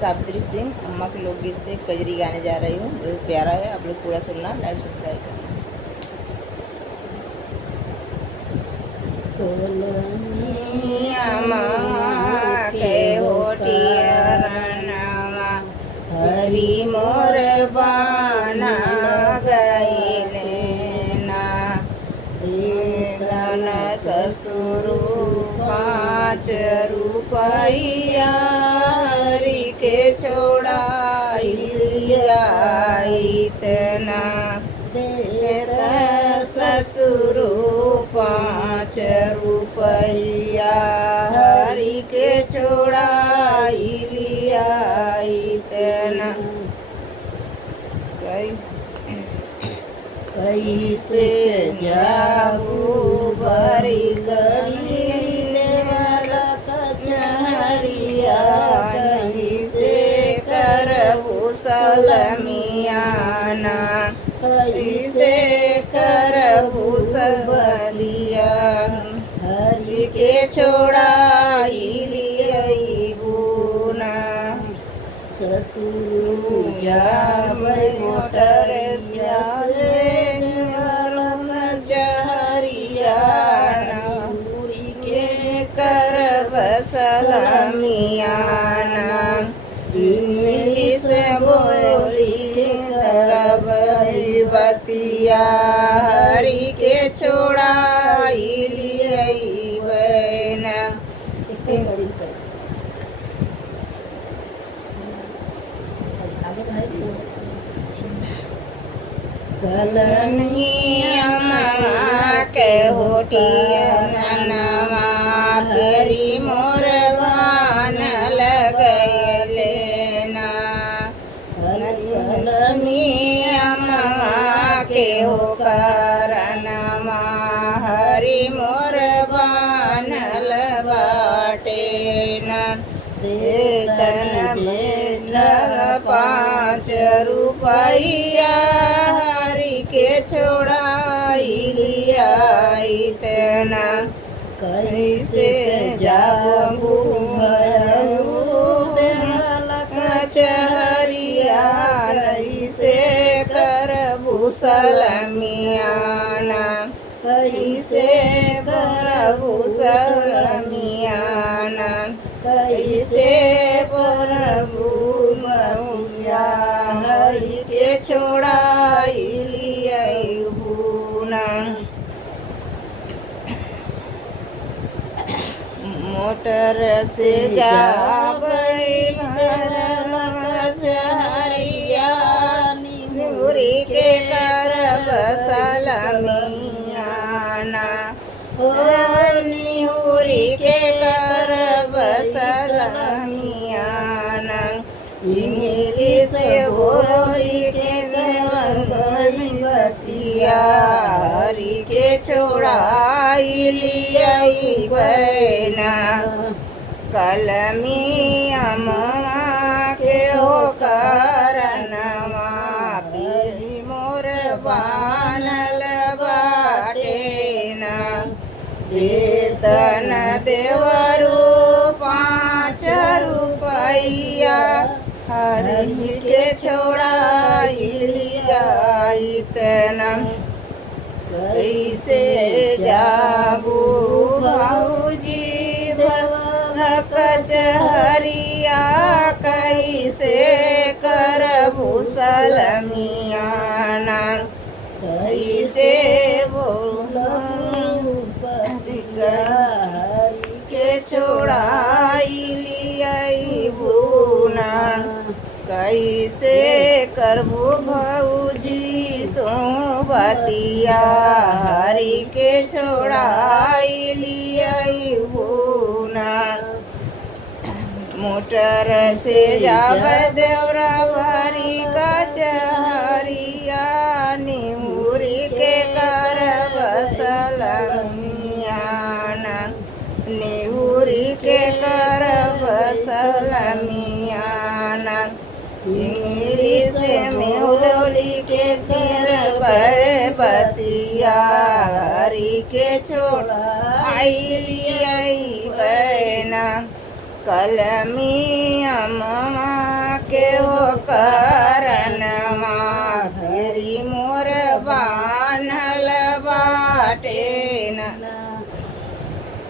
सावित्री सिंह अम्मा के लोकगीत से कजरी गाने जा रही हूँ। बहुत प्यारा है, आप लोग पूरा सुनना, लाइक सब्सक्राइब करना। के होटियरनवा हरि मोर बाना गईले ना, धन ससुरु 5 रुपया हरि के छोड़ाइया इतना, ससुरु 5 रुपया हरि के छोड़ाइया इतना। कैसे जाबू भरी गली कचहरिया, कैसे करबू सलमियाना, कैसे करबू सबदिया हरि के छोड़ाइलियबू ना। ससुरु जाबै मोटर जहरिया, पूरी के करब सलमियाना, इंग्लिश बोली करब बतिया हरि के छोड़ाइलियबना। कलनिया के होटियनवा हरि मोर बान लगैले ना, कलनिया के हो करनमा हरि मोर बानल बाटे ना। देतन 5 रुपया हरि के छोड़ाइलिया इतना, कैसे जाबू कचहरिया, कैसे करबू सलमियाना, कैसे करबू सलमियाना, कैसे करबू नौया हरि के छोड़ाइलियबू ना। मोटर से जाबै कचहरिया, निहुरी के करब सलमियाना, निहुरी के करब सलमियाना, इंग्लिश बोली के बतिया हरि के छोड़ाइलियबना। कलमिया के हो करनमा हरि मोर बानल बाटे ना, देतन देवरु 5 रुपया हरि के छोड़ाइलिया इतना, कैसे जाबू भाऊजी कचहरिया, कैसे करबू सलमियाना, कैसे हरि के छोड़ाइलियबू ना। कैसे करबू भौजी तू बतिया हरि के छोड़ाइलियबू ना। मोटर से जाब देवरा भरी कचहरिया, निहुरी के करब सलमियाना, निहुरी के करब सलमियाना, इंग्लिश में उलौली के करब बतिया हरि के छोड़ाइलियबना। कलमिया કેવો કરનમાં ફેરી મોર બાનલ બાટે